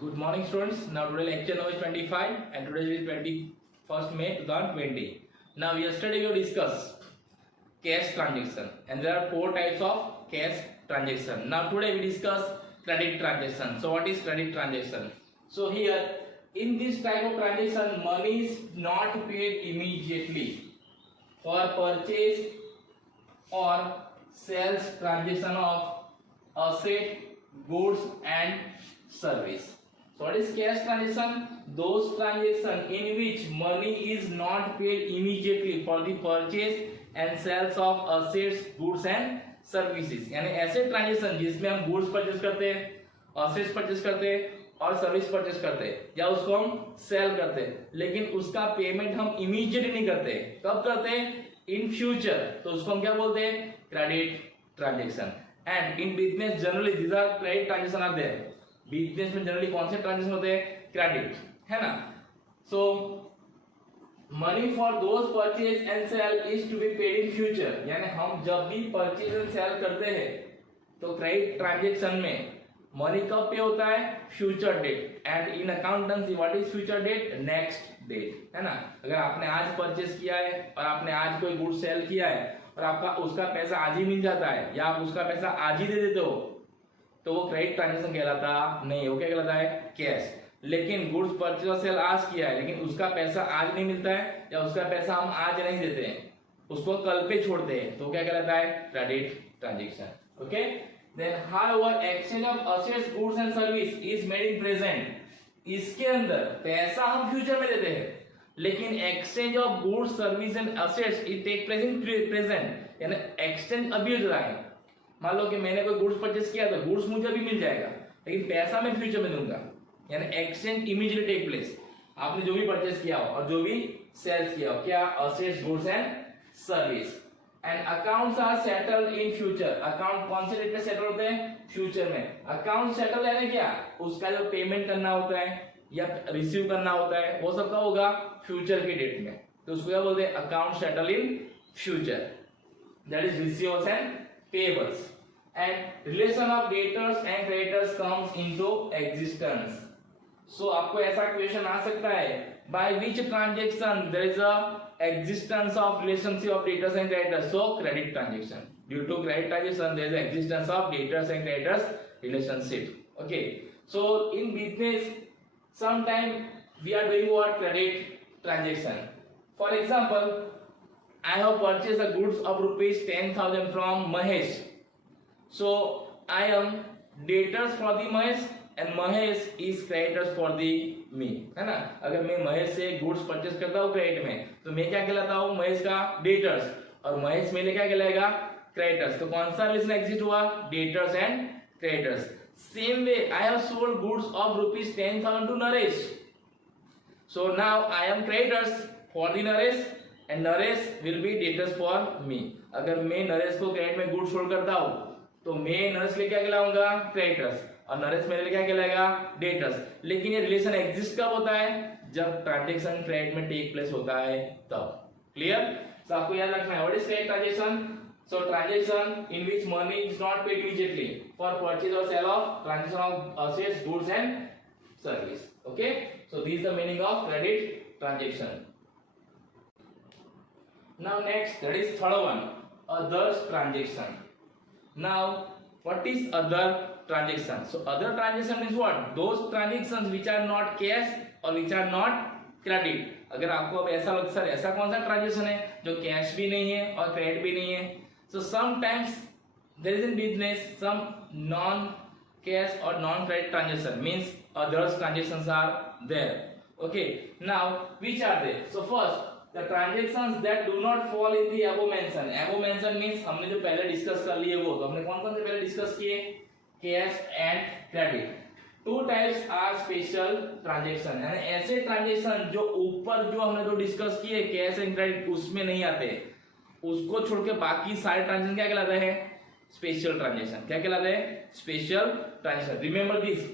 Good morning, students. Now today lecture number 25 and today is 21st May 2020. Now yesterday we discussed cash transaction and there are four types of cash transaction. Now today we discuss credit transaction. So what is credit transaction? So here in this type of transaction, money is not paid immediately for purchase or sales transaction of asset, goods and service. So what is cash transaction? Those transactions in which money is not paid immediately for the purchase and sales of assets, goods and services. यानी ऐसे transaction जिसमें हम goods purchase करते हैं, assets purchase करते हैं और service purchase करते हैं या उसको हम सेल करते हैं, लेकिन उसका पेमेंट हम इमीडिएटली नहीं करते। कब करते हैं? In future. तो उसको हम क्या बोलते हैं? Credit transaction. And in business generally these are credit transaction are there. Business में जनरली कौन से ट्रांजेक्शन होते हैं? क्रेडिट, है ना। So money for those purchase and sale is to be paid in future, यानी हम जब भी परचेज एंड सेल करते हैं तो क्रेडिट ट्रांजेक्शन में मनी कब पे होता है? Future date. And in accountancy what is future date? Next date, है ना। अगर आपने आज परचेज किया है और आपने आज कोई गुड्स सेल किया है और आपका उसका पैसा आज ही मिल जाता है या आप उसका पैसा आज ही दे देते हो तो वो क्रेडिट ट्रांजेक्शन कहलाता नहीं, वो क्या कहलाता है? कैश। लेकिन गुड्स परचेज और सेल आज किया है लेकिन उसका पैसा आज नहीं मिलता है या उसका पैसा हम आज नहीं देते हैं, उसको कल पे छोड़ते हैं, तो क्या कहलाता है? Credit transaction. Okay, then however exchange of assets, goods and service is made in present. इसके अंदर पैसा हम फ्यूचर में देते हैं लेकिन exchange of goods, service and assets it take place in present, यानी एक्सचेंज अभी हो रहा है। मान लो कि मैंने कोई गुड्स परचेज किया तो गुड्स मुझे भी मिल जाएगा लेकिन पैसा मैं फ्यूचर में दूंगा, यानी एक्सचेंज इमीडिएटली टेक प्लेस। आपने जो भी परचेज किया हो और जो भी सेल्स किया हो, क्या? Assets, goods and service. And accounts are settled in future. Account कौन से डेट में सेटल होते हैं? फ्यूचर में। अकाउंट सेटल यानी क्या? उसका जो पेमेंट करना होता है या रिसीव करना होता है वो सब कब होगा? फ्यूचर के डेट में। तो उसको क्या बोलते हैं? Account settle in future, that is receivers and payables. And relation of debtors and creditors comes into existence. So आपको ऐसा क्वेश्चन आ सकता है, by which transaction there is a existence of relationship of debtors and creditors? So credit transaction. Due to credit transaction there is existence of debtors and creditors relationship. Okay, so in business sometime we are doing what? Credit transaction. For example, I have purchased the goods of rupees 10,000 from Mahesh. So I am debtors for the Mahesh and Mahesh is creditors for the me, है ना। अगर मैं महेश से goods purchase करता हूँ credit में तो मैं क्या कहलाता हूँ? महेश का डेटर्स, और महेश मेरे क्या कहलाएगा? क्रेडिटर्स। तो कौन सा रिलेशन एग्जिस्ट हुआ? Debtors and creditors. Same way, I have sold goods of rupees 10,000 to Naresh. So now I am creditors for the Naresh and Naresh will be debtors for me. अगर मैं नरेश को credit में goods sold करता हूँ तो मैं नरेश के क्या कहलाऊंगा? क्रेडिटर्स, और नरेश मेरे लिए क्या कहलाएगा? डेटर्स। लेकिन ये रिलेशन एग्जिस्ट कब होता है? जब ट्रांजेक्शन क्रेडिट में टेक प्लेस होता है तब। क्लियर? तो आपको याद रखना है what is credit transaction. So transaction in which money is not paid immediately for purchase or sale of transaction of assets, goods and service. Okay, so this is the meaning of credit transaction. Now next, that is third one, others transaction. Now what is other transaction? So other transaction is what? Those transactions which are not cash or which are not credit. अगर आपको अब ऐसा लगता sir ऐसा कौन सा transaction है जो कैश भी नहीं है और क्रेडिट भी नहीं है? So sometimes there is in business some non-cash or non-credit transaction, means others transactions are there. Okay, now which are they? So first, the transactions that do not fall in the above mention. Above mention means हमने जो पहले discuss कर लिए वो, तो हमने कौन कौन से पहले डिस्कस किए? Cash and credit. Two types are special transaction, यानी ऐसे ट्रांजेक्शन जो ऊपर जो हमने जो डिस्कस किए कैश एंड क्रेडिट उसमें नहीं आते, उसको छोड़ के बाकी सारे ट्रांजेक्शन क्या कहलाते हैं? Special transaction. क्या कहलाते हैं? Special transaction. Remember this,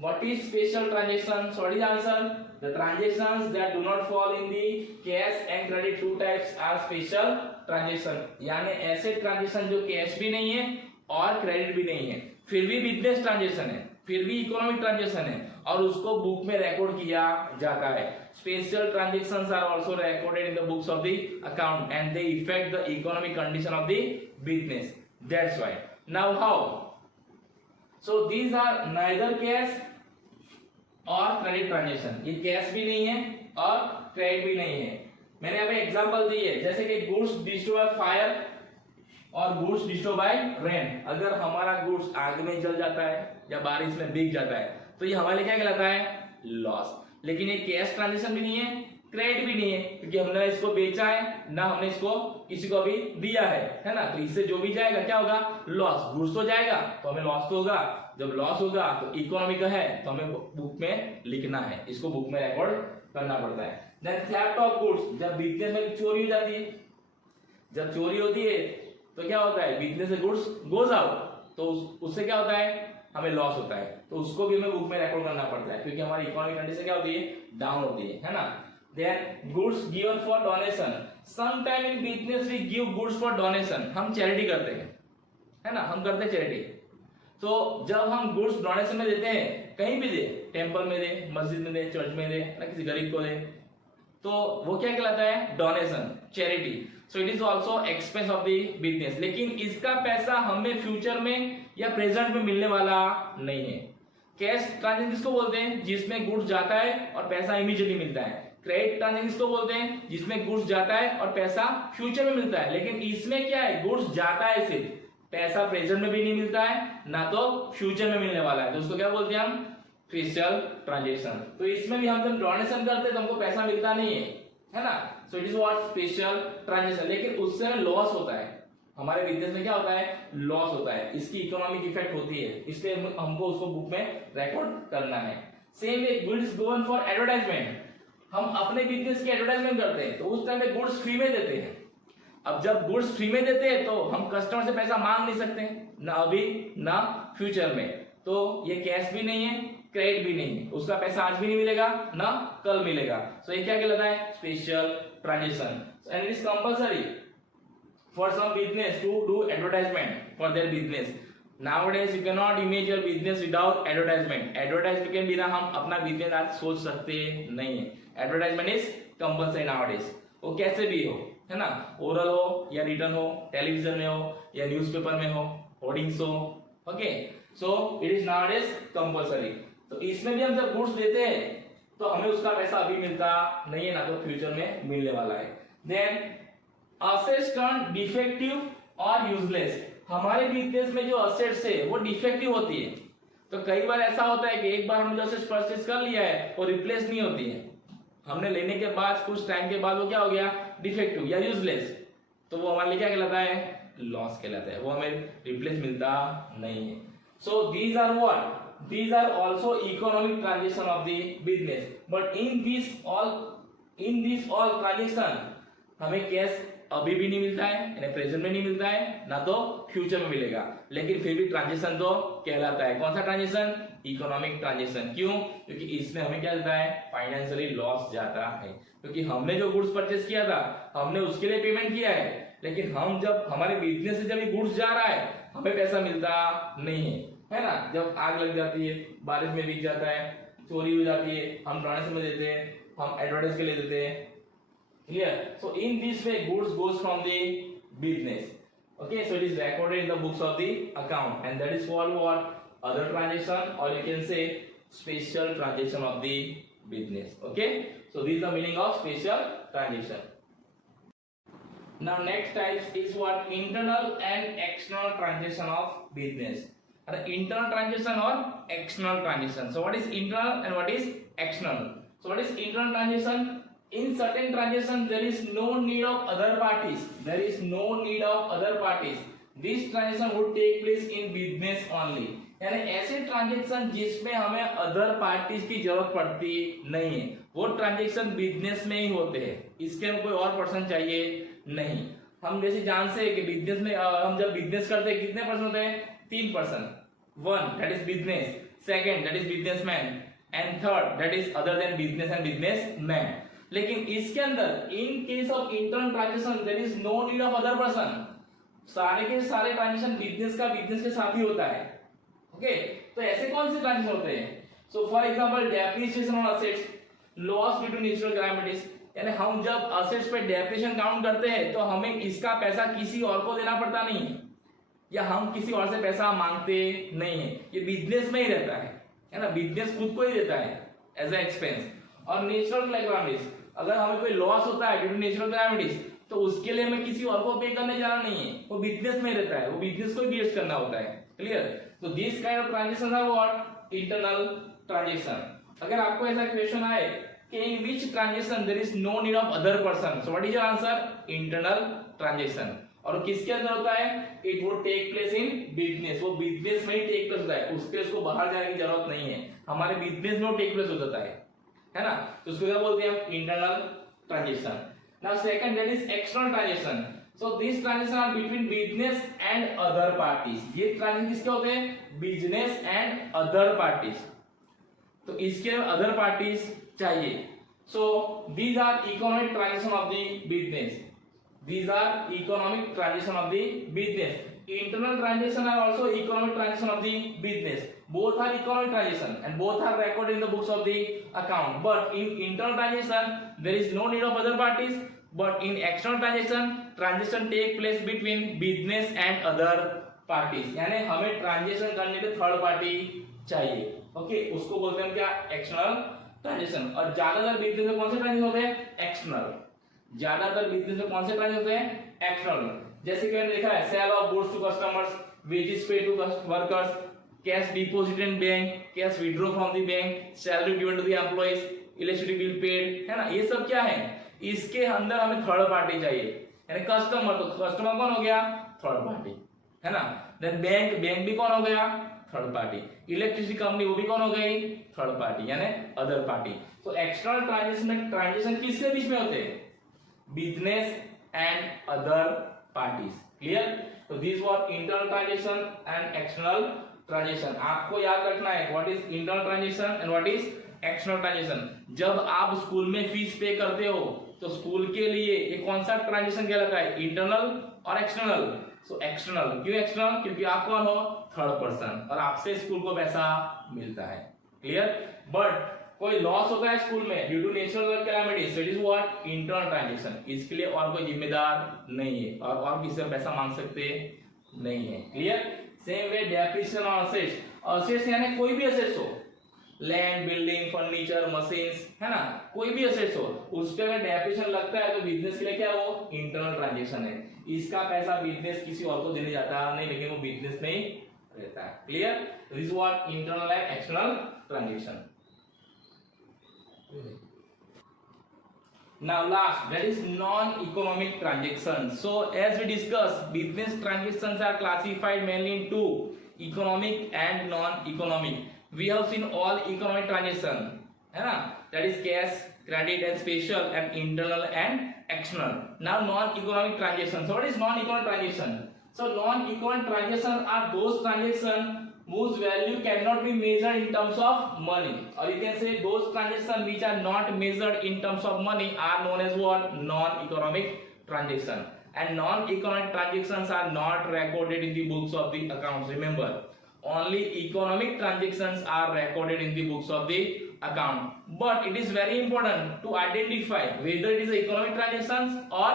what is special transaction? So what is answer? The transactions that do not fall in the cash and credit, two types are special transaction. यानी ऐसे transaction जो cash भी नहीं है और क्रेडिट भी नहीं है, फिर भी बिजनेस ट्रांजेक्शन है, फिर भी इकोनॉमिक ट्रांजेक्शन है और उसको बुक में रिकॉर्ड किया जाता है। Special transactions are also recorded in the books of the account and they effect the economic condition of the business, that's why. Now how, so these are neither cash और credit transaction, ये cash भी नहीं है और credit भी नहीं है। मैंने यहाँ पे एग्जांपल दी है, जैसे कि गुड्स डिस्ट्रॉय बाय फायर और गुड्स डिस्ट्रॉय बाय रेन। अगर हमारा गुड्स आग में जल जाता है या बारिश में भीग जाता है तो ये हमारे लिए क्या कहलाता है, लॉस। लेकिन ये कैश ट्रांजेक्शन भी नहीं है, क्रेडिट भी नहीं है, क्योंकि हमने इसको बेचा है ना हमने इसको किसी को भी दिया है ना। तो इससे जो भी जाएगा क्या होगा, लॉस। गुड्स तो जाएगा तो हमें लॉस तो होगा, जब लॉस होगा तो इकोनॉमी का है तो हमें बुक में लिखना है, इसको बुक में रिकॉर्ड करना पड़ता है। देन थेफ्ट ऑफ गुड्स, जब बिजनेस में चोरी हो जाती है, जब चोरी होती है तो क्या होता है, बिजनेस से गुड्स गोज आउट, तो उससे क्या होता है, हमें लॉस होता है, तो उसको भी हमें बुक में रिकॉर्ड करना पड़ता है, क्योंकि हमारी इकोनॉमिक कंडीशन क्या होती है, डाउन होती है ना। Then goods given for donation, some time in business we give goods for donation, हम चैरिटी करते हैं, है ना, हम करते हैं चैरिटी। तो जब हम गुड्स डोनेशन में देते हैं, कहीं भी दे, टेंपल में दे, मस्जिद में दे, चर्च में दे, ना किसी गरीब को दे, तो वो क्या कहलाता है, donation, charity. So it is also expense of the business, लेकिन इसका पैसा हमें फ्यूचर में या प्रेजेंट में मिलने वाला नहीं है। कैश ट्रांजेक्शन किसको बोलते हैं, जिसमें गुड्स जाता है और पैसा इमीडिएटली मिलता है। क्रेडिट ट्रांजेक्शन किसको बोलते हैं, जिसमें गुड्स जाता है और पैसा फ्यूचर में मिलता है। लेकिन इसमें क्या है, गुड्स जाता है सिर्फ, पैसा प्रेजेंट में भी नहीं मिलता है ना तो फ्यूचर में मिलने वाला है, तो उसको क्या बोलते हैं हम, स्पेशल ट्रांजेक्शन। तो इसमें भी हम जब डोनेशन करते हैं तो हमको पैसा मिलता नहीं है ना। सो it is what, special transaction. लेकिन उससे लॉस होता है, हमारे बिजनेस में क्या होता है, लॉस होता है, इसकी इकोनॉमिक इफेक्ट होती है, इसलिए हमको उसको बुक में रिकॉर्ड करना है। Same way goods given for advertisement, हम अपने बिजनेस की एडवर्टाइजमेंट करते हैं तो उस टाइम पे गुड्स फ्री में देते हैं। अब जब गुड्स फ्री में देते हैं तो हम कस्टमर से पैसा मांग नहीं सकते, ना अभी ना फ्यूचर में, तो ये कैश भी नहीं है, क्रेडिट भी नहीं है, उसका पैसा आज भी नहीं मिलेगा ना कल मिलेगा। सो ये क्या कहलाता है, special transaction. And it is compulsory for some business to do advertisement for their business. Nowadays you cannot imagine your business without advertisement. Advertisement के बिना हम अपना बिजनेस आज सोच सकते नहीं है। Advertisement is compulsory nowadays. वो कैसे भी हो, है ना, ओरल हो या रिटर्न हो, टेलीविजन में हो या न्यूज़पेपर में हो, होर्डिंग्स हो, okay. So it is nowadays compulsory. तो इसमें भी हम जब गुड्स देते हैं तो हमें उसका पैसा अभी मिलता नहीं है ना तो फ्यूचर में मिलने वाला है। देन असेट्स टर्न डिफेक्टिव और यूजलेस, हमारे बिजनेस में जो असेट्स है वो डिफेक्टिव होती है। तो कई बार ऐसा होता है कि एक बार हमने जो असेट्स परचेज कर लिया है वो रिप्लेस नहीं होती है, हमने लेने के बाद कुछ टाइम के बाद वो क्या हो गया, डिफेक्टिव या यूजलेस, तो वो हमारे लिए क्या कहलाता है, लॉस कहलाता है, वो हमें रिप्लेस मिलता नहीं है। So these are what, these are also economic transaction of the business, but in this all transaction हमें कैश अभी भी नहीं मिलता है, यानी प्रेजेंट में नहीं मिलता है ना तो फ्यूचर में मिलेगा, लेकिन फिर भी ट्रांजेक्शन तो कहलाता है। कौन सा ट्रांजेक्शन, इकोनॉमिक ट्रांजेक्शन। क्यों, क्योंकि इसमें हमें क्या जाता है, फाइनेंशियली लॉस जाता है, क्योंकि हमने जो गुड्स परचेज किया था हमने उसके लिए पेमेंट किया है, लेकिन हम जब हमारे बिजनेस से जब ये गुड्स जा रहा है हमें पैसा मिलता नहीं है ना। जब आग लग जाती है, बारिश में भीग जाता है, चोरी हो जाती है, हम डोनेशन में देते हैं, हम एडवर्टाइज के लिए देते हैं, clear? So in this way goods goes from the business, okay, so it is recorded in the books of the account and that is called what, other transaction, or you can say special transaction of the business, okay. So this is the meaning of special transaction. Now next type is what, internal and external transaction of business. Internal transaction or external transaction. So what is internal and what is external? So what is internal transaction? In certain transaction there is no need of other parties, there is no need of other parties, this transaction would take place in business only, यानी ऐसे transaction जिसमें हमें other parties की जरूरत पड़ती नहीं है वो ट्रांजेक्शन बिजनेस में ही होते हैं, इसके में कोई और पर्सन चाहिए नहीं। हम जैसे जानते हैं कि बिजनेस में हम जब बिजनेस करते हैं कितने पर्सन होते हैं, 3 person, 1 that is business, second that is businessman and third that is other than business and businessman. लेकिन इसके अंदर in case of internal transaction there is no need of other person, सारे के सारे ट्रांजेक्शन बिजनेस का business के साथ ही होता है, ओके, तो ऐसे कौन से ट्रांजेक्शन होते हैं? So for example depreciation on assets, loss due to natural calamities, यानी हम जब असेट्स पे डेप्रिसिएशन काउंट करते हैं तो हमें इसका पैसा किसी और को देना पड़ता नहीं है, या हम किसी और से पैसा मांगते नहीं है, ये बिजनेस में ही रहता है ना, बिजनेस खुद को ही देता है एज ए एक्सपेंस। और नेचुरल कैलामिटीज, अगर हमें कोई लॉस होता है ड्यू टू नेचुरल कैलामिटीज तो उसके लिए हमें किसी और को पे करने जाना नहीं है, वो बिजनेस में रहता है, वो बिजनेस को ही बेस करना होता है। क्लियर? तो this kind of transaction are what? Internal transaction. अगर आपको ऐसा क्वेश्चन आए कि in which transaction there is no need of other person, so what is your answer? Internal transaction. और किसके अंदर होता है? It would take place in business, वो बिजनेस में ही टेक प्लेस होता है, उसके उसको बाहर जाने की जरूरत नहीं है, हमारे बिजनेस में वो टेक प्लेस हो जाता है ना। तो उसको क्या बोलते हैं हम? Internal transaction. Now second, that is external transaction. So this transaction are between business and other parties. ये ट्रांजेक्शन किसके होते हैं? Business and other parties. तो इसके अदर पार्टीज चाहिए। So these are economic transaction of the business, these are economic transaction of the business. Internal transaction are also economic transaction of the business. Both are economic transaction and both are recorded in the books of the account. But in internal transaction there is no need of other parties, but in external transaction transaction take place between business and other parties. यानी हमें transaction करने के third party चाहिए। Okay, उसको बोलते हैं क्या? External transaction. और ज्यादातर बिजनेस में कौन से ट्रांजेक्शन होते हैं? एक्सटर्नल। ज्यादातर बिजनेस में कौन से ट्रांजेक्शन होते हैं? एक्सटर्नल। जैसे कि मैंने देखा है sale of goods to customers, wages pay to workers, cash deposit in bank, cash withdraw from the bank, salary given to the employees, electricity bill paid, है ना। ये सब क्या है? इसके अंदर हमें थर्ड पार्टी चाहिए, यानी कस्टमर। तो कस्टमर कौन हो गया? थर्ड पार्टी, है ना। देन बैंक, बैंक भी कौन हो गया? Third party. इलेक्ट्रिसिटी कंपनी, वो भी कौन हो गई? थर्ड पार्टी, यानी अदर पार्टी। तो एक्सटर्नल ट्रांजेक्शन किसके बीच में होते हैं? Business and other parties. Clear? So these were internal transaction and external transaction. आपको याद रखना है what is internal transaction and what is external transaction. जब आप स्कूल में फीस पे करते हो तो स्कूल के लिए एक कौन सा ट्रांजेक्शन कहलाता है? इंटरनल और एक्सटर्नल। सो एक्सटर्नल, क्यों एक्सटर्नल? क्योंकि आप कौन हो? थर्ड पर्सन, और आपसे स्कूल को पैसा मिलता है। क्लियर? बट कोई लॉस होता है स्कूल में due to natural calamities, it is what? Internal transaction. इसके लिए और कोई जिम्मेदार नहीं है और किसी से पैसा मांग सकते नहीं है। Clear? Same way depreciation on assets, assets यानी कोई भी असेट्स हो, लैंड, बिल्डिंग, फर्नीचर, मशीन्स, है ना, कोई भी असेट्स हो, उस पे अगर डेप्रिसिएशन लगता है तो बिजनेस के लिए क्या वो? इंटरनल ट्रांजेक्शन है। इसका पैसा बिजनेस किसी और को देने जाता नहीं, लेकिन वो बिजनेस में ही रहता है। Clear? This is what internal and external transaction. Now last, that is non-economic transactions. So as we discussed, business transactions are classified mainly into economic and non-economic. We have seen all economic transaction, है ना, that is cash, credit and special, and internal and external. Now non-economic transactions. So what is non-economic transaction? So non-economic transactions are those transactions whose value cannot be measured in terms of money, or you can say those transactions which are not measured in terms of money are known as what? Non-economic transaction. And non-economic transactions are not recorded in the books of the accounts. Remember, only economic transactions are recorded in the books of the account. But it is very important to identify whether it is economic transactions or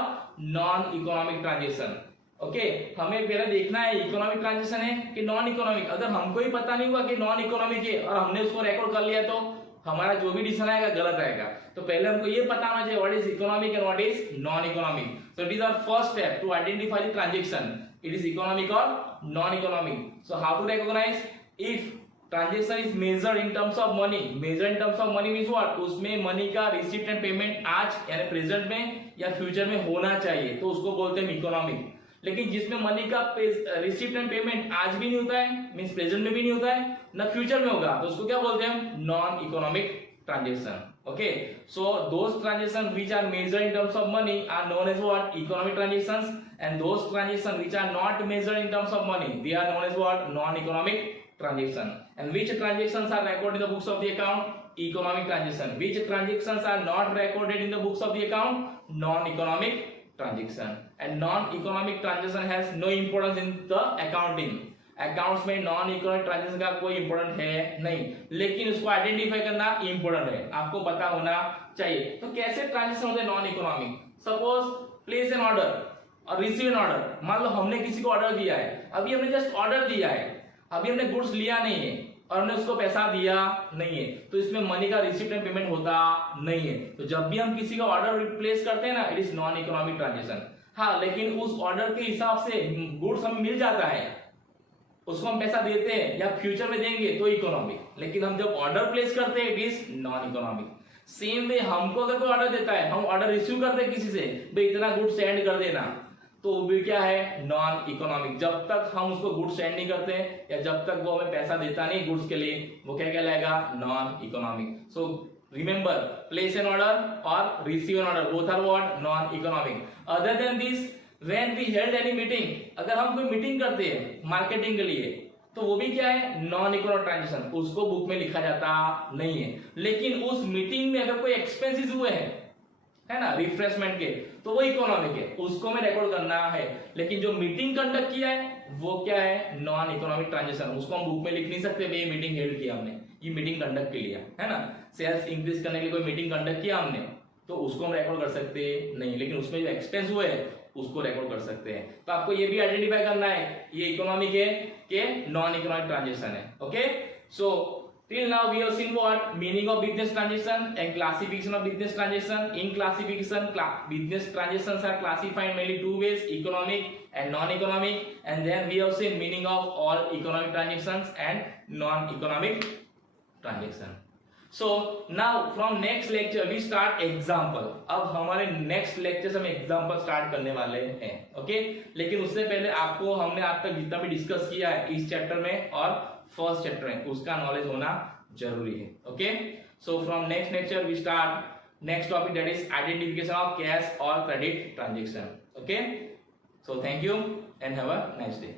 non-economic transaction. Okay, हमें पहले देखना है economic transaction है कि non economic. अगर हमको ही पता नहीं हुआ कि नॉन इकोनॉमिक है और हमने उसको रिकॉर्ड कर लिया तो हमारा जो भी डिसीजन आएगा गलत आएगा। तो पहले हमको ये पता होना चाहिए what is economic and what is non economic. So it is our first step to identify the transaction, it is economic और non economic. So how to recognise? If transaction is measured in terms of money, measured in terms of money means what? उसमें money का receipt and payment आज यानी present में या future में होना चाहिए, तो उसको बोलते हैं इकोनॉमिक। लेकिन जिसमें मनी का रिसीप्ट एंड पेमेंट आज भी नहीं होता है, मींस प्रेजेंट में भी नहीं होता है, ना फ्यूचर में होगा, तो उसको क्या बोलते हैं? Non economic transaction. Okay, so those transaction which are measured in terms of money are known as what? Economic transactions, and those transaction which are not measured in terms of money they are known as what? Non economic transaction. And which transactions are recorded in the books of the account? Economic transaction. Which transactions are not recorded in the books of the account? Non-economic transaction. And non-economic transaction has no importance in the accounting. Accounts में non economic transaction का कोई important है नहीं, लेकिन उसको identify करना important है, आपको पता होना चाहिए। तो कैसे ट्रांजेक्शन होते हैं non economic? Suppose place an order और रिसीव एन ऑर्डर। मान लो हमने किसी को ऑर्डर दिया है, अभी हमने जस्ट ऑर्डर दिया है, अभी हमने गुड्स लिया नहीं है और हमने उसको पैसा दिया नहीं है, तो इसमें मनी का रिसीप्ट एंड पेमेंट होता नहीं है। तो जब भी हम किसी का ऑर्डर रिप्लेस करते हैं ना, it is non economic transaction. हाँ, लेकिन उस ऑर्डर के हिसाब से गुड्स हमें मिल जाता है, उसको हम पैसा देते हैं या फ्यूचर में देंगे तो इकोनॉमिक, लेकिन हम जब ऑर्डर प्लेस करते हैं it is non economic. Same way हमको अगर कोई ऑर्डर देता है, हम ऑर्डर रिसीव करते हैं किसी से, भाई इतना गुड्स सेंड कर देना, तो वो भी क्या है? Non economic. जब तक हम उसको गुड्स सेंड नहीं करते या जब तक वो हमें पैसा देता नहीं गुड्स के लिए, वो क्या कहलाएगा? Non economic. So remember, place an order और receive an order, both are what? Non economic. Other than this, when we held any meeting, अगर हम कोई मीटिंग करते हैं मार्केटिंग के लिए, तो वो भी क्या है? नॉन इकोनॉमिक ट्रांजेक्शन, उसको बुक में लिखा जाता नहीं है। लेकिन उस मीटिंग में अगर कोई एक्सपेंसेस हुए हैं, है ना, रिफ्रेशमेंट के, तो वो इकोनॉमिक है, उसको में रिकॉर्ड करना है। लेकिन जो मीटिंग कंडक्ट किया है वो क्या है? नॉन इकोनॉमिक ट्रांजेक्शन, उसको हम बुक में लिख नहीं सकते भाई ये मीटिंग हेल्ड किया हमने, ये मीटिंग कंडक्ट के लिए, है ना, सेल्स इंक्रीज करने के लिए कोई मीटिंग कंडक्ट किया हमने, तो उसको हम रिकॉर्ड कर सकते नहीं, लेकिन उसमें जो एक्सपेंस हुए हैं उसको रिकॉर्ड कर सकते हैं। तो आपको ये भी आइडेंटिफाई करना है ये इकोनॉमिक है कि नॉन इकोनॉमिक ट्रांजेक्शन है। Okay, so till now we have seen what meaning of business transaction and classification of business transaction. In classification, business transactions are classified mainly two ways, economic and non-economic, and then we have seen meaning of all economic transactions and non-economic transaction. So now from next lecture we start example. अब हमारे next lecture से हम example start करने वाले हैं। Okay, लेकिन उससे पहले आपको हमने आज तक जितना भी डिस्कस किया है इस चैप्टर में और फर्स्ट चैप्टर में, उसका नॉलेज होना जरूरी है। Okay, so from next lecture we start next topic, that is identification of cash और credit transaction. Okay, so thank you and have a nice day.